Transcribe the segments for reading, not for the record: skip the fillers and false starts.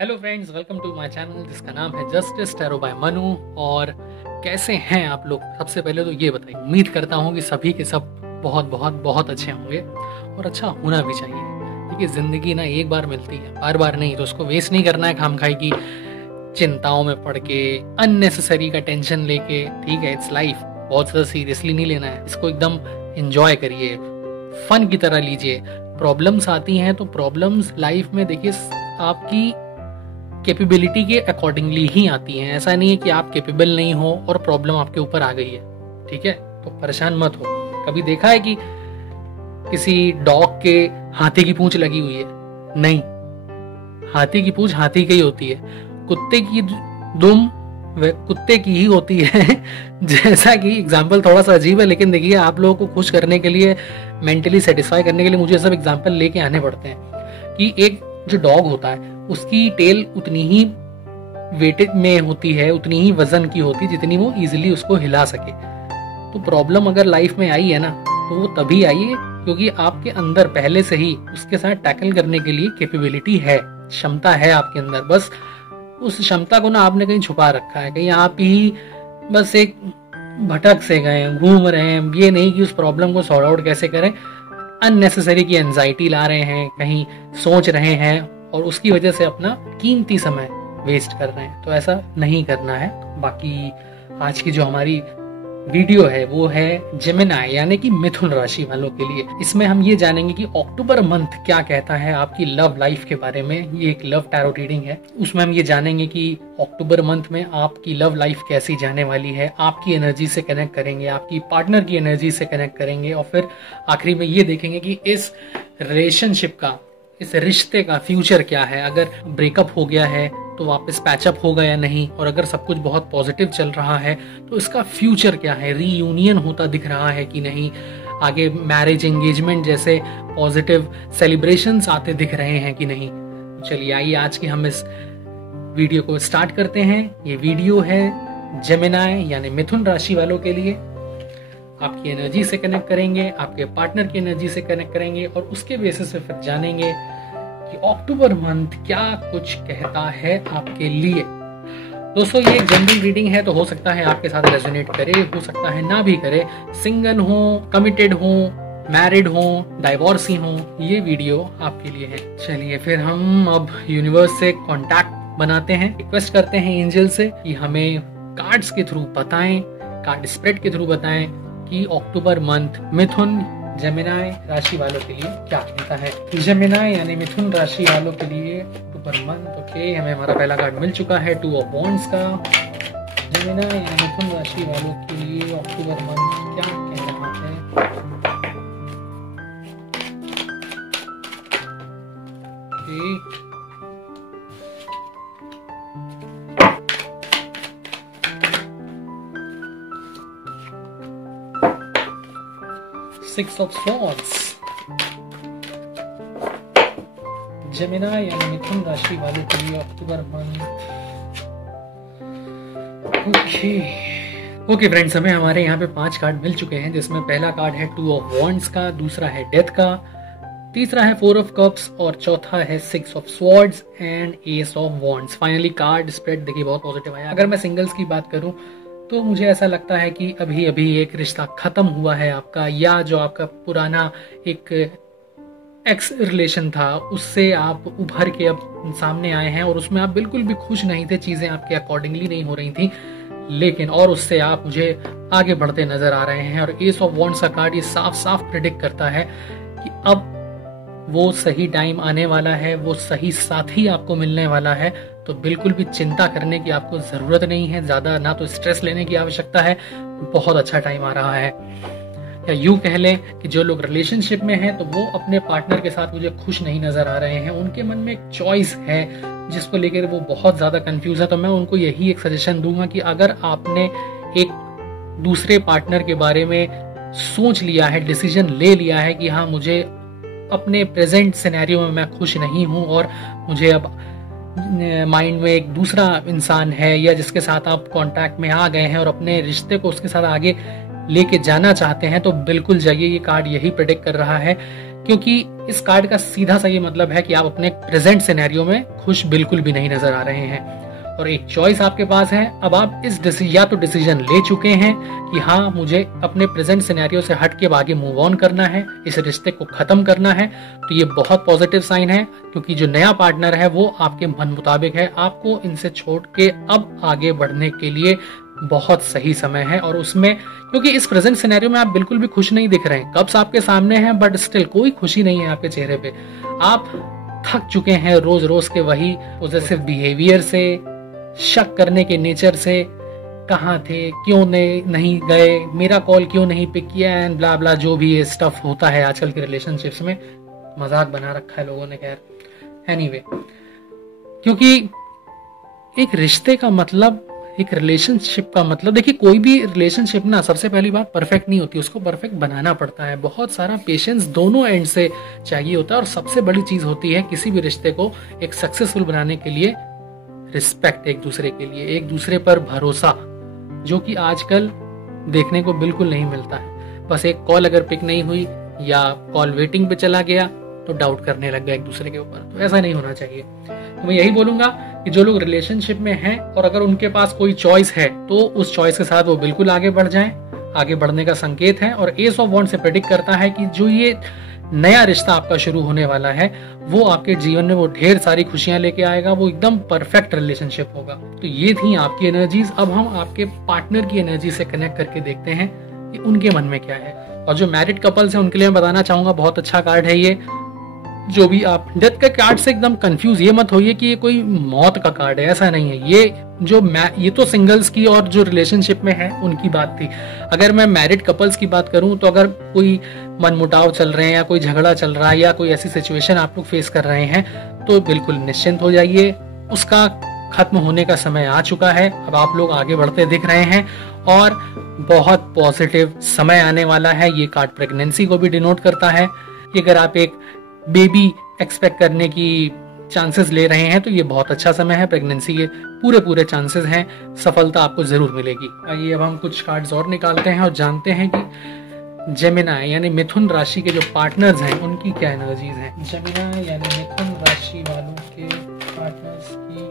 Hello friends, welcome to my channel जिसका नाम है जस्टिस टैरो बाय मनु। और कैसे हैं आप लोग? सबसे पहले तो ये बताइए। उम्मीद करता हूँ कि सभी के सब बहुत बहुत बहुत अच्छे होंगे और अच्छा होना भी चाहिए। देखिए, ज़िंदगी ना एक बार मिलती है, बार बार नहीं, तो उसको वेस्ट नहीं करना है खामखाई की चिंताओं में पड़ के, अननेसेसरी का टेंशन लेके। ठीक है, इट्स लाइफ, बहुत ज़्यादा सीरियसली नहीं लेना है इसको। एकदम एंजॉय करिए, फन की तरह लीजिए। प्रॉब्लम्स आती हैं तो प्रॉब्लम्स लाइफ में देखिए आपकी कैपेबिलिटी के अकॉर्डिंगली ही आती हैं। ऐसा नहीं है कि आप कैपेबल नहीं हो और प्रॉब्लम आपके ऊपर आ गई है। ठीक है, तो परेशान मत हो। कभी देखा है कि किसी डॉग के हाथी की पूंछ लगी हुई है? नहीं, हाथी की पूंछ हाथी की ही होती है। कुत्ते की दुम वह कुत्ते की ही होती है। जैसा कि एग्जाम्पल थोड़ा सा अजीब है, लेकिन देखिए, आप लोगों को खुश करने के लिए, मेंटली सेटिस्फाई करने के लिए मुझे सब एग्जाम्पल लेके आने पड़ते हैं कि एक जो डॉग होता है उसकी टेल उतनी ही वेटेज में होती है, उतनी ही वजन की होती है जितनी वो इजीली उसको हिला सके। तो प्रॉब्लम अगर लाइफ में आई है ना, तो वो तभी आई है क्योंकि आपके अंदर पहले से ही उसके साथ टैकल करने के लिए कैपेबिलिटी है, क्षमता है आपके अंदर। बस उस क्षमता को ना आपने कहीं छुपा रखा है, कहीं आप ही बस एक भटक से गए, घूम रहे हैं। ये नहीं कि उस प्रॉब्लम को सॉर्ट आउट कैसे करें, अननेसेसरी की एंजाइटी ला रहे हैं, कहीं सोच रहे हैं और उसकी वजह से अपना कीमती समय वेस्ट कर रहे हैं। तो ऐसा नहीं करना है। बाकी आज की जो हमारी वीडियो है वो है जेमिनाई यानी कि मिथुन राशि वालों के लिए। इसमें हम ये जानेंगे कि अक्टूबर मंथ क्या कहता है आपकी लव लाइफ के बारे में। ये एक लव टैरो रीडिंग है। उसमें हम ये जानेंगे कि अक्टूबर मंथ में आपकी लव लाइफ कैसी जाने वाली है। आपकी एनर्जी से कनेक्ट करेंगे, आपकी पार्टनर की एनर्जी से कनेक्ट करेंगे और फिर आखिरी में ये देखेंगे कि इस रिलेशनशिप का, इस रिश्ते का फ्यूचर क्या है। अगर ब्रेकअप हो गया है तो वापस पैचअप होगा या नहीं, और अगर सब कुछ बहुत पॉजिटिव चल रहा है तो इसका फ्यूचर क्या है, रीयूनियन होता दिख रहा है कि नहीं, आगे मैरिज एंगेजमेंट जैसे पॉजिटिव सेलिब्रेशंस आते दिख रहे हैं कि नहीं। तो चलिए आइए आज की हम इस वीडियो को स्टार्ट करते हैं। ये वीडियो है जेमिनाई यानी मिथुन राशि वालों के लिए। आपकी एनर्जी से कनेक्ट करेंगे, आपके पार्टनर की एनर्जी से कनेक्ट करेंगे और उसके बेसिस पे फिर जानेंगे कि अक्टूबर मंथ क्या कुछ कहता है आपके लिए। दोस्तों, ये एक जनरल रीडिंग है, तो हो सकता है आपके साथ रेजोनेट करे, हो सकता है ना भी करे। सिंगल हो, कमिटेड हो, मैरिड हो, डाइवोर्सी हो, ये वीडियो आपके लिए है। चलिए फिर हम अब यूनिवर्स से कांटेक्ट बनाते हैं, रिक्वेस्ट करते हैं एंजल से कि हमें कार्ड्स के थ्रू बताएं, कार्ड स्प्रेड के थ्रू बताएं कि अक्टूबर मंथ मिथुन जेमिनाई राशि वालों के लिए क्या कहता है। जेमिनाई यानी मिथुन राशि वालों के लिए अक्टूबर मंथ। ओके, हमें हमारा पहला कार्ड मिल चुका है, 2 ऑफ वॉन्ड्स का। जेमिनाई यानी मिथुन राशि वालों के लिए अक्टूबर मंथ क्या कह रहा है। Okay, six of swords. Gemini यानी मिथुन राशि वालों के लिए अक्टूबर मंथ। ओके फ्रेंड्स, हमें हमारे यहाँ पे 5 कार्ड मिल चुके हैं, जिसमें पहला कार्ड है 2 ऑफ वॉन्ड्स का, दूसरा है डेथ का, तीसरा है 4 ऑफ कप्स और चौथा है 6 of swords and S of wands. Finally card spread देखिए बहुत पॉजिटिव आया। अगर मैं सिंगल्स की बात करूं तो मुझे ऐसा लगता है कि अभी अभी एक रिश्ता खत्म हुआ है आपका, या जो आपका पुराना एक एक्स रिलेशन था उससे आप उभर के अब सामने आए हैं और उसमें आप बिल्कुल भी खुश नहीं थे, चीजें आपके अकॉर्डिंगली नहीं हो रही थी, लेकिन और उससे आप मुझे आगे बढ़ते नजर आ रहे हैं। और एस ऑफ वॉन्ड्स का कार्ड ये साफ साफ प्रेडिक्ट करता है कि अब वो सही टाइम आने वाला है, वो सही साथी आपको मिलने वाला है। तो बिल्कुल भी चिंता करने की आपको जरूरत नहीं है, ज्यादा ना तो स्ट्रेस लेने की आवश्यकता है। बहुत अच्छा टाइम आ रहा है। या यूं कह लें कि जो लोग रिलेशनशिप में हैं तो वो अपने पार्टनर के साथ मुझे खुश नहीं नजर आ रहे हैं। उनके मन में एक चॉइस है जिसको लेकर वो बहुत ज्यादा कंफ्यूज है। तो मैं उनको यही एक सजेशन दूंगा कि अगर आपने एक दूसरे पार्टनर के बारे में सोच लिया है, डिसीजन ले लिया है कि हाँ, मुझे अपने प्रेजेंट सिनेरियो में मैं खुश नहीं हूं और मुझे अब माइंड में एक दूसरा इंसान है या जिसके साथ आप कांटेक्ट में आ गए हैं और अपने रिश्ते को उसके साथ आगे लेके जाना चाहते हैं, तो बिल्कुल जाइए। ये कार्ड यही प्रेडिक्ट कर रहा है क्योंकि इस कार्ड का सीधा सा ये मतलब है कि आप अपने प्रेजेंट सिनेरियो में खुश बिल्कुल भी नहीं नजर आ रहे हैं और एक चॉइस आपके पास है। अब आप या तो डिसीजन ले चुके हैं कि हाँ, मुझे अपने प्रेजेंट सिनेरियो से हट के आगे मूव ऑन करना है, इस रिश्ते को खत्म करना है, तो ये बहुत पॉजिटिव साइन है क्योंकि जो नया पार्टनर है वो आपके मन मुताबिक है। आपको इनसे छोड़ के अब आगे बढ़ने के लिए बहुत सही समय है और उसमें क्योंकि इस प्रेजेंट सिनेरियो में आप बिल्कुल भी खुश नहीं दिख रहे हैं। कप्स आपके सामने हैं बट स्टिल कोई खुशी नहीं है आपके चेहरे पे। आप थक चुके हैं रोज रोज के वही पॉजिटिव बिहेवियर से, शक करने के नेचर से, कहाँ थे, क्यों नहीं गए, मेरा कॉल क्यों नहीं पिक किया एंड ब्ला ब्ला, जो भी ये स्टफ होता है आजकल के रिलेशनशिप्स में। मजाक बना रखा है लोगों ने, खैर एनीवे। क्योंकि एक रिश्ते का मतलब, एक रिलेशनशिप का मतलब, देखिए कोई भी रिलेशनशिप ना सबसे पहली बात परफेक्ट नहीं होती, उसको परफेक्ट बनाना पड़ता है। बहुत सारा पेशेंस दोनों एंड से चाहिए होता है और सबसे बड़ी चीज होती है किसी भी रिश्ते को एक सक्सेसफुल बनाने के लिए रिस्पेक्ट, एक दूसरे के लिए, एक दूसरे पर भरोसा, जो कि आजकल देखने को बिल्कुल नहीं मिलता है। बस एक कॉल अगर पिक नहीं हुई या कॉल वेटिंग पे चला गया तो डाउट करने लग गया एक दूसरे के ऊपर, तो ऐसा नहीं होना चाहिए। तो मैं यही बोलूंगा कि जो लोग रिलेशनशिप में हैं और अगर उनके पास कोई चॉइस है तो उस चॉइस के साथ वो बिल्कुल आगे बढ़ जाएं। आगे बढ़ने का संकेत है और एस ऑफ वॉन्ड से प्रेडिक्ट करता है कि जो ये नया रिश्ता आपका शुरू होने वाला है वो आपके जीवन में वो ढेर सारी खुशियां लेके आएगा, वो एकदम परफेक्ट रिलेशनशिप होगा। तो ये थी आपकी एनर्जीज। अब हम आपके पार्टनर की एनर्जी से कनेक्ट करके देखते हैं कि उनके मन में क्या है। और जो मैरिड कपल्स हैं उनके लिए मैं बताना चाहूंगा बहुत अच्छा कार्ड है ये। जो भी आप डेथ का कार्ड से एकदम कंफ्यूज ये मत होइए कि ये कोई मौत का कार्ड है, ऐसा नहीं है। ये तो सिंगल्स की और जो रिलेशनशिप में है उनकी बात थी। अगर मैं मैरिड कपल्स की बात करूं तो अगर कोई मनमुटाव चल रहे हैं या कोई झगड़ा चल रहा है या कोई ऐसी सिचुएशन आप लोग फेस कर रहे हैं तो बिल्कुल निश्चिंत हो जाइए, उसका खत्म होने का समय आ चुका है। अब आप लोग आगे बढ़ते दिख रहे हैं और बहुत पॉजिटिव समय आने वाला है। ये कार्ड प्रेगनेंसी को भी डिनोट करता है कि अगर आप एक बेबी एक्सपेक्ट करने की चांसेस ले रहे हैं तो ये बहुत अच्छा समय है। प्रेगनेंसी के पूरे चांसेस हैं, सफलता आपको जरूर मिलेगी। आइए अब हम कुछ कार्ड्स और निकालते हैं और जानते हैं कि जेमिनाई यानी मिथुन राशि के जो पार्टनर्स हैं उनकी क्या एनर्जीज हैं। जेमिनाई यानी मिथुन राशि वालों के पार्टनर्स की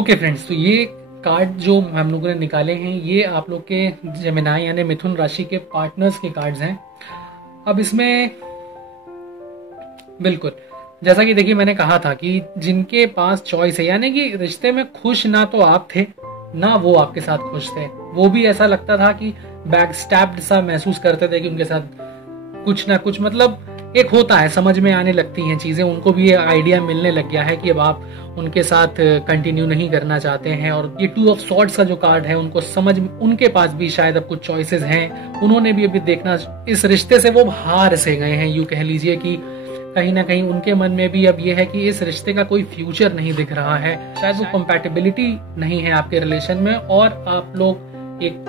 ओके फ्रेंड्स, तो ये कार्ड जो हम लोगों ने निकाले हैं ये आप लोग के जेमिनाई यानी मिथुन राशि के पार्टनर्स के कार्ड्स हैं। अब इसमें बिल्कुल जैसा कि देखिए मैंने कहा था कि जिनके पास चॉइस है, यानी कि रिश्ते में खुश ना तो आप थे ना वो आपके साथ खुश थे, वो भी ऐसा लगता था कि बैक स्टैप्ड सा महसूस करते थे कि उनके साथ कुछ ना कुछ, मतलब एक होता है, समझ में आने लगती हैं चीजें, उनको भी ये आइडिया मिलने लग गया है कि अब आप उनके साथ कंटिन्यू नहीं करना चाहते हैं। और ये 2 ऑफ सॉर्ड्स का जो कार्ड है उनको समझ, उनके पास भी शायद अब कुछ चॉइसेस हैं, उन्होंने भी अभी देखना, इस रिश्ते से वो हार से गए हैं, यूं कह लीजिए कि कहीं ना कहीं उनके मन में भी अब ये है कि इस रिश्ते का कोई फ्यूचर नहीं दिख रहा है, शायद वो कंपैटिबिलिटी नहीं है आपके रिलेशन में और आप लोग एक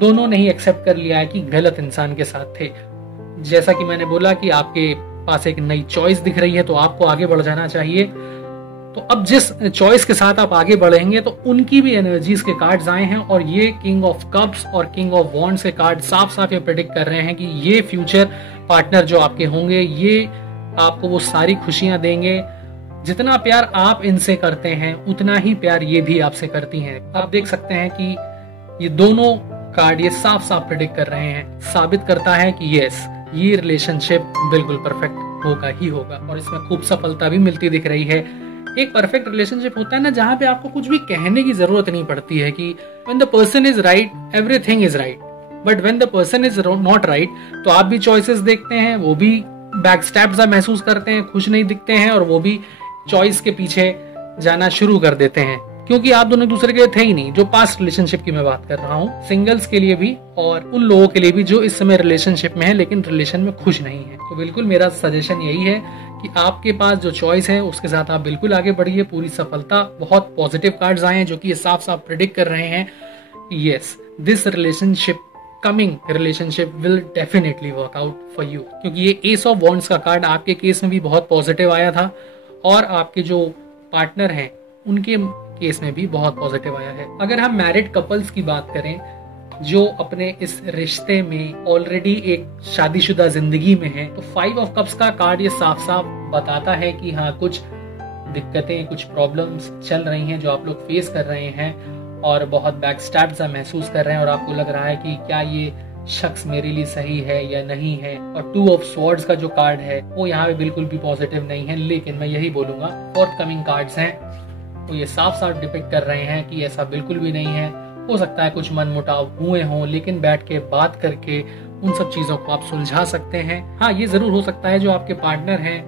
दोनों ने ही एक्सेप्ट कर लिया है कि गलत इंसान के साथ थे। जैसा कि मैंने बोला कि आपके पास एक नई चॉइस दिख रही है तो आपको आगे बढ़ जाना चाहिए। तो अब जिस चॉइस के साथ आप आगे बढ़ेंगे तो उनकी भी एनर्जीज के कार्ड्स आए हैं और ये किंग ऑफ कप्स और किंग ऑफ वॉन्ड्स के कार्ड साफ साफ ये प्रेडिक्ट कर रहे हैं कि ये फ्यूचर पार्टनर जो आपके होंगे ये आपको वो सारी खुशियां देंगे। जितना प्यार आप इनसे करते हैं उतना ही प्यार ये भी आपसे करती हैं। आप देख सकते हैं कि ये दोनों कार्ड ये साफ साफ प्रेडिक्ट कर रहे हैं, साबित करता है कि यस, ये रिलेशनशिप बिल्कुल परफेक्ट होगा ही होगा और इसमें खूब सफलता भी मिलती दिख रही है। एक परफेक्ट रिलेशनशिप होता है ना जहां पे आपको कुछ भी कहने की जरूरत नहीं पड़ती है कि when the person is right everything is right, but when the person is not right तो आप भी चॉइसेस देखते हैं, वो भी बैकस्टैप सा महसूस करते हैं, खुश नहीं दिखते हैं और वो भी चॉइस के पीछे जाना शुरू कर देते हैं क्योंकि आप दोनों दूसरे के थे ही नहीं। जो पास्ट रिलेशनशिप की मैं बात कर रहा हूँ, सिंगल्स के लिए भी और उन लोगों के लिए भी जो इस समय रिलेशनशिप में है लेकिन रिलेशन में खुश नहीं है। तो बिल्कुल मेरा सजेशन यही है कि आपके पास जो चॉइस है उसके साथ आप बिल्कुल आगे बढ़िए, पूरी सफलता। बहुत पॉजिटिव कार्ड्स आए हैं जो कि ये साफ साफ प्रेडिक्ट कर रहे हैं yes, this relationship coming relationship will definitely work out for you. क्योंकि ये एस ऑफ वॉन्ड्स का कार्ड आपके केस में भी बहुत पॉजिटिव आया था और आपके जो पार्टनर हैं उनके केस में भी बहुत पॉजिटिव आया है। अगर हम मैरिड कपल्स की बात करें जो अपने इस रिश्ते में ऑलरेडी एक शादीशुदा जिंदगी में है, तो 5 ऑफ कप्स का कार्ड ये साफ साफ बताता है कि हाँ, कुछ दिक्कतें, कुछ प्रॉब्लम्स चल रही हैं जो आप लोग फेस कर रहे हैं और बहुत बैकस्टैब सा महसूस कर रहे हैं और आपको लग रहा है कि क्या ये शख्स मेरे लिए सही है या नहीं है। और 2 ऑफ स्वॉर्ड्स का जो कार्ड है वो यहाँ पे बिल्कुल भी पॉजिटिव नहीं है, लेकिन मैं यही बोलूंगा फोर्थ कमिंग कार्ड्स हैं वो ये साफ साफ डिपिक्ट कर रहे हैं कि ऐसा बिल्कुल भी नहीं है। हो सकता है कुछ मनमुटाव हुए हों, लेकिन बैठ के बात करके उन सब चीजों को आप सुलझा सकते हैं। हाँ, ये जरूर हो सकता है जो आपके पार्टनर हैं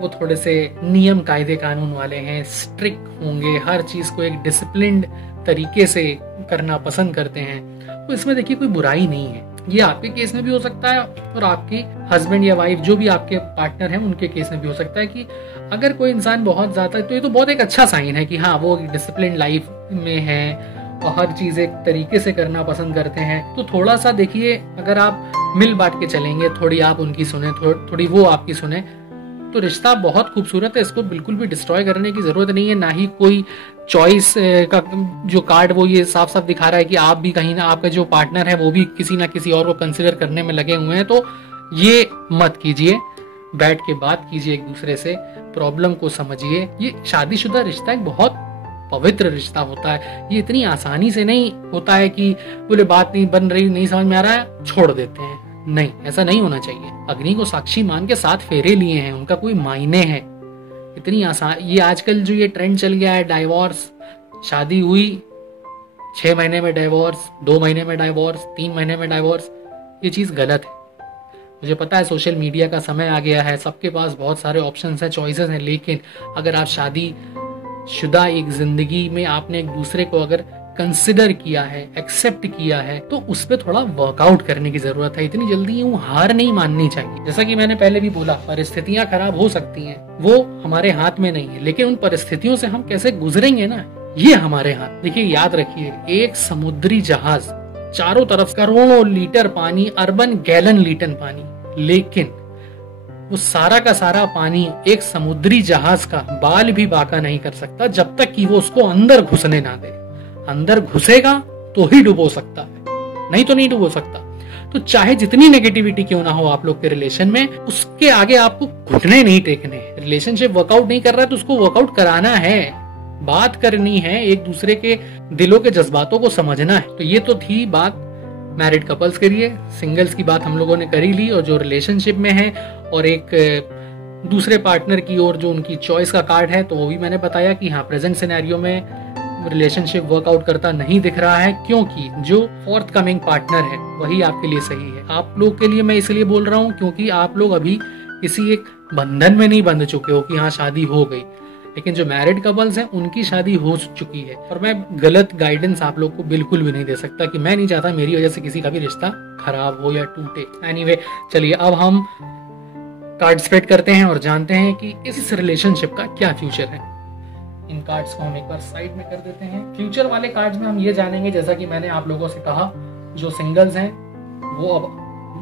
वो थोड़े से नियम कायदे कानून वाले हैं, स्ट्रिक्ट होंगे, हर चीज को एक डिसिप्लिन्ड तरीके से करना पसंद करते हैं, तो इसमें देखिए कोई बुराई नहीं है। ये आपके केस में भी हो सकता है और आपके हस्बैंड या वाइफ जो भी आपके पार्टनर हैं उनके केस में भी हो सकता है कि अगर कोई इंसान बहुत ज्यादा, तो ये तो बहुत एक अच्छा साइन है कि हाँ, वो डिसिप्लिन लाइफ में है और हर चीज एक तरीके से करना पसंद करते हैं। तो थोड़ा सा देखिए, अगर आप मिल बांट के चलेंगे, थोड़ी आप उनकी सुने, थोड़ी वो आपकी सुने, तो रिश्ता बहुत खूबसूरत है। इसको बिल्कुल भी डिस्ट्रॉय करने की जरूरत नहीं है। ना ही कोई चॉइस का जो कार्ड वो ये साफ साफ दिखा रहा है कि आप भी कहीं ना, आपका जो पार्टनर है वो भी किसी ना किसी और को कंसिडर करने में लगे हुए हैं, तो ये मत कीजिए। बैठ के बात कीजिए एक दूसरे से, प्रॉब्लम को समझिए। ये शादीशुदा रिश्ता एक बहुत पवित्र रिश्ता होता है। ये इतनी आसानी से नहीं होता है कि बोले बात नहीं बन रही, नहीं समझ में आ रहा है, छोड़ देते हैं। नहीं, ऐसा नहीं होना चाहिए। अग्नि को साक्षी मान के 7 फेरे लिए हैं, उनका कोई मायने है। इतनी आसान, ये आजकल जो ये ट्रेंड चल गया है डाइवोर्स, शादी हुई 6 महीने में डाइवोर्स, 2 महीने में डाइवोर्स, 3 महीने में डाइवोर्स, ये चीज गलत है। मुझे पता है सोशल मीडिया का समय आ गया है, सबके पास बहुत सारे ऑप्शंस हैं, चॉइसेस हैं, लेकिन अगर आप शादी शुदा एक जिंदगी में आपने एक दूसरे को अगर कंसिडर किया है, एक्सेप्ट किया है, तो उस पर थोड़ा वर्कआउट करने की जरूरत है। इतनी जल्दी यूं हार नहीं माननी चाहिए। जैसा कि मैंने पहले भी बोला, परिस्थितियां खराब हो सकती हैं, वो हमारे हाथ में नहीं है, लेकिन उन परिस्थितियों से हम कैसे गुजरेंगे ना, ये हमारे हाथ। देखिए, याद रखिए, एक समुद्री जहाज, चारों तरफ करोड़ों लीटर पानी, अर्बन गैलन लीटर पानी, लेकिन वो सारा का सारा पानी एक समुद्री जहाज का बाल भी बांका नहीं कर सकता जब तक कि वो उसको अंदर घुसने ना दे। अंदर घुसेगा तो ही डुबो सकता है, नहीं तो नहीं डुबो सकता। तो चाहे जितनी नेगेटिविटी क्यों ना हो आप लोग के रिलेशन में, उसके आगे आपको घुटने नहीं टेकने। रिलेशनशिप वर्कआउट नहीं कर रहा है तो उसको वर्कआउट कराना है, बात करनी है, एक दूसरे के दिलों के जज्बातों को समझना है। तो ये तो थी बात मैरिड कपल्स के लिए। सिंगल्स की बात हम लोगों ने कर ही ली, और जो रिलेशनशिप में है और एक दूसरे पार्टनर की ओर जो उनकी चॉइस का कार्ड है, तो वो भी मैंने बताया कि हाँ, प्रेजेंट सिनेरियो में रिलेशनशिप वर्कआउट करता नहीं दिख रहा है, क्योंकि जो फोर्थ कमिंग पार्टनर है वही आपके लिए सही है। आप लोग के लिए मैं इसलिए बोल रहा हूँ क्योंकि आप लोग अभी किसी एक बंधन में नहीं बंध चुके हो कि हाँ शादी हो गई, लेकिन जो मैरिड कपल्स हैं उनकी शादी हो चुकी है। और मैं गलत गाइडेंस आप लोग को बिल्कुल भी नहीं दे सकता कि मैं नहीं चाहता मेरी वजह से किसी का भी रिश्ता खराब हो या टूटे। एनीवे, चलिए अब हम कार्ड स्प्रेड करते हैं और जानते हैं कि इस रिलेशनशिप का क्या फ्यूचर है। इन कार्ड्स को हम एक बार साइड में कर देते हैं। फ्यूचर वाले कार्ड्स में हम ये जानेंगे, जैसा कि मैंने आप लोगों से कहा, जो सिंगल्स हैं वो अब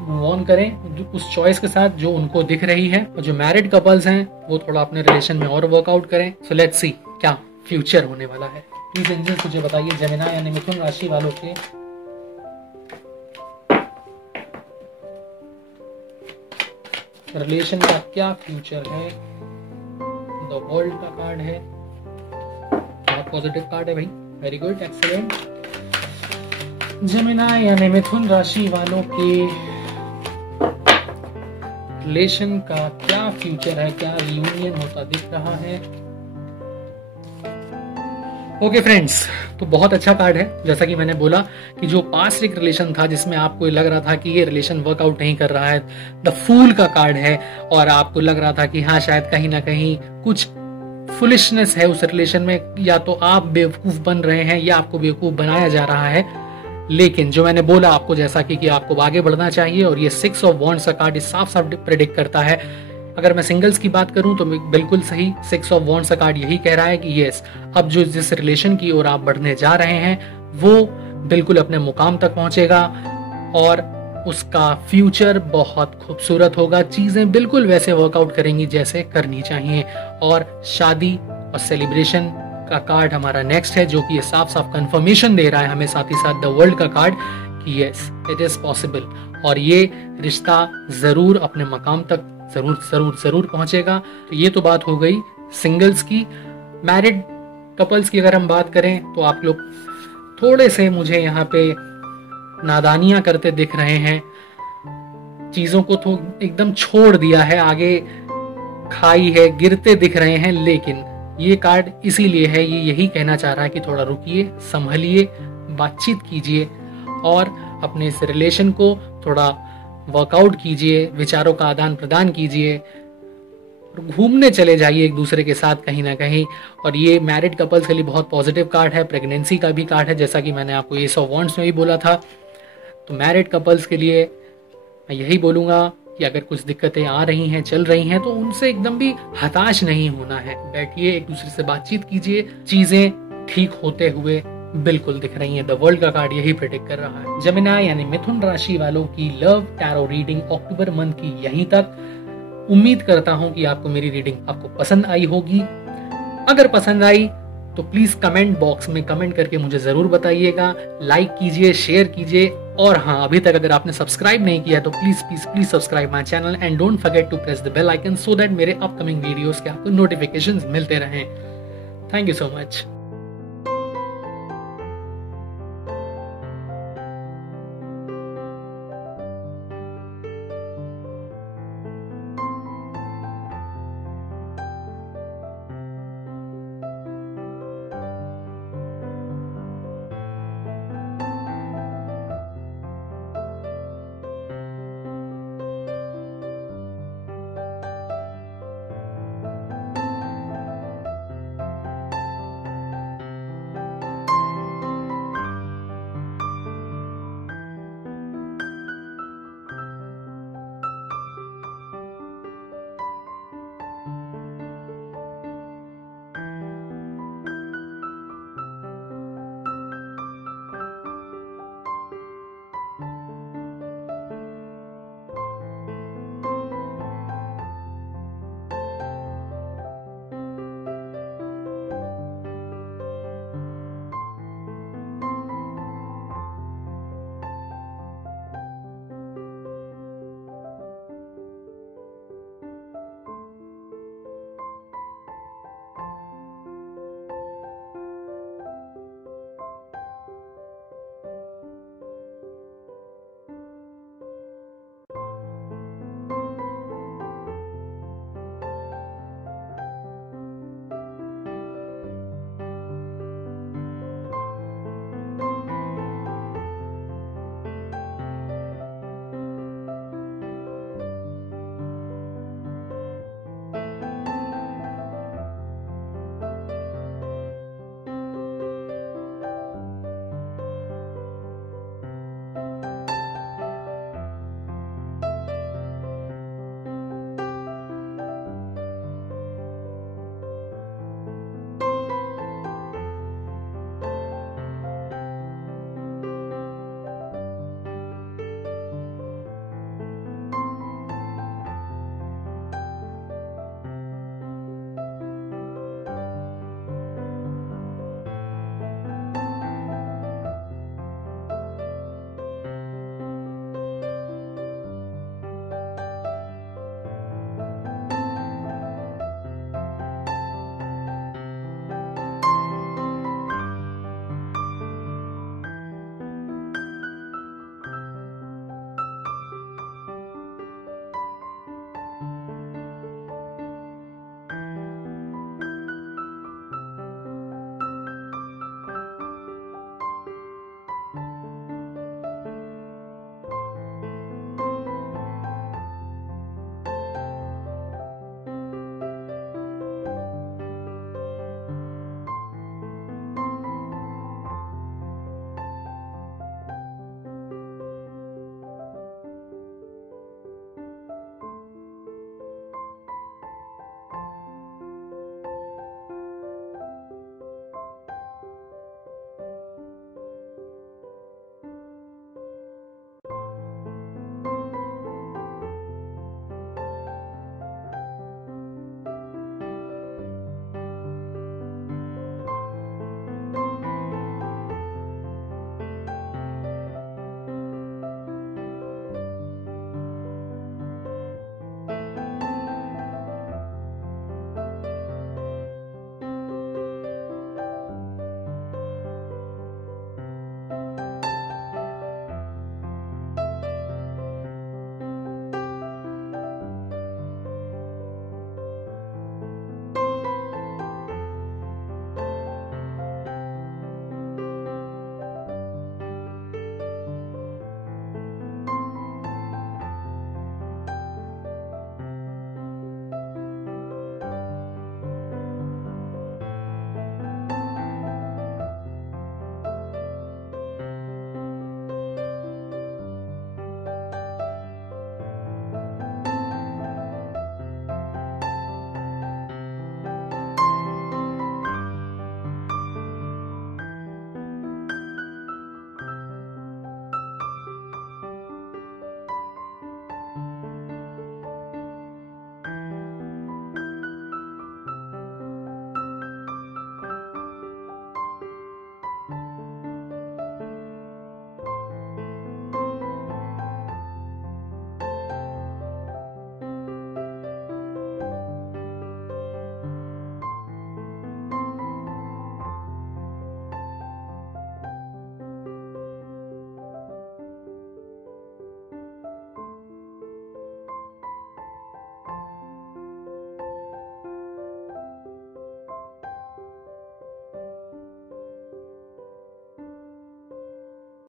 मूव ऑन करें उस चॉइस के साथ जो उनको दिख रही है, और जो मैरिड कपल्स हैं वो थोड़ा अपने रिलेशन में और वर्कआउट करें। सो लेट्स सी क्या फ्यूचर होने वाला है। प्लीज एंजल्स मुझे बताइए जेमिनी यानी मिथुन राशि वालों के रिलेशन का क्या फ्यूचर है। द वर्ल्ड का कार्ड है, बहुत पॉजिटिव कार्ड है भाई, वेरी गुड, एक्सीलेंट। जेमिनी यानी मिथुन राशि वालों के रिलेशन का क्या फ्यूचर है, क्या रियूनियन होता दिख रहा है। ओके फ्रेंड्स, तो बहुत अच्छा कार्ड है। जैसा कि मैंने बोला कि जो पास्ट एक रिलेशन था जिसमें आपको लग रहा था कि ये रिलेशन वर्कआउट नहीं कर रहा है, द फूल का कार्ड है, और आपको लग रहा था कि हाँ शायद कहीं ना कहीं कुछ फुलिशनेस है उस रिलेशन में, या तो आप बेवकूफ बन रहे हैं या आपको बेवकूफ बनाया जा रहा है। लेकिन जो मैंने बोला आपको, जैसा कि आपको आगे बढ़ना चाहिए, और ये 6 ऑफ वॉन्ड्स का कार्ड साफ साफ प्रेडिक्ट करता है। अगर मैं सिंगल्स की बात करूं तो बिल्कुल सही, 6 ऑफ वॉन्ड्स का कार्ड यही कह रहा है कि यस, अब जो जिस रिलेशन की ओर आप बढ़ने जा रहे हैं वो बिल्कुल अपने मुकाम तक पहुंचेगा और उसका फ्यूचर बहुत खूबसूरत होगा। चीजें बिल्कुल वैसे वर्कआउट करेंगी जैसे करनी चाहिए, और शादी और सेलिब्रेशन का कार्ड हमारा नेक्स्ट है, जो कि ये साफ साफ कंफर्मेशन दे रहा है हमें साथ ही साथ द वर्ल्ड का कार्ड कि यस इट इज पॉसिबल, और ये रिश्ता जरूर अपने मकाम तक जरूर जरूर जरूर पहुंचेगा। तो ये तो बात हो गई सिंगल्स की। मैरिड कपल्स की अगर हम बात करें तो आप लोग थोड़े से मुझे यहाँ पे नादानियां करते दिख रहे हैं, चीजों को तो एकदम छोड़ दिया है, आगे खाई है, गिरते दिख रहे हैं। लेकिन ये कार्ड इसीलिए है, ये यही कहना चाह रहा है कि थोड़ा रुकिए, संभलिए, बातचीत कीजिए और अपने इस रिलेशन को थोड़ा वर्कआउट कीजिए, विचारों का आदान प्रदान कीजिए, घूमने चले जाइए एक दूसरे के साथ कहीं ना कहीं। और ये मैरिड कपल्स के लिए बहुत पॉजिटिव कार्ड है, प्रेगनेंसी का भी कार्ड है, जैसा कि मैंने आपको एस ऑफ वॉन्ड्स में भी बोला था। तो मैरिड कपल्स के लिए मैं यही बोलूँगा कि अगर कुछ दिक्कतें आ रही हैं, चल रही हैं, तो उनसे एकदम भी हताश नहीं होना है। बैठिए, एक दूसरे से बातचीत कीजिए, चीज़ें ठीक होते हुए बिल्कुल दिख रही हैं। द वर्ल्ड का कार्ड यही प्रेडिक्ट कर रहा है। जेमिनी यानी मिथुन राशि वालों की लव टैरो रीडिंग अक्टूबर मंथ की यहीं तक। उम्मीद करता हूं कि आपको मेरी रीडिंग आपको पसंद आई होगी। अगर पसंद आई तो प्लीज कमेंट बॉक्स में कमेंट करके मुझे जरूर बताइएगा, लाइक कीजिए, शेयर कीजिए, और हाँ, अभी तक अगर आपने सब्सक्राइब नहीं किया तो please please please subscribe my channel and don't forget to press the bell icon so that मेरे अपकमिंग वीडियोस के आपको नोटिफिकेशंस मिलते रहें। Thank you so much.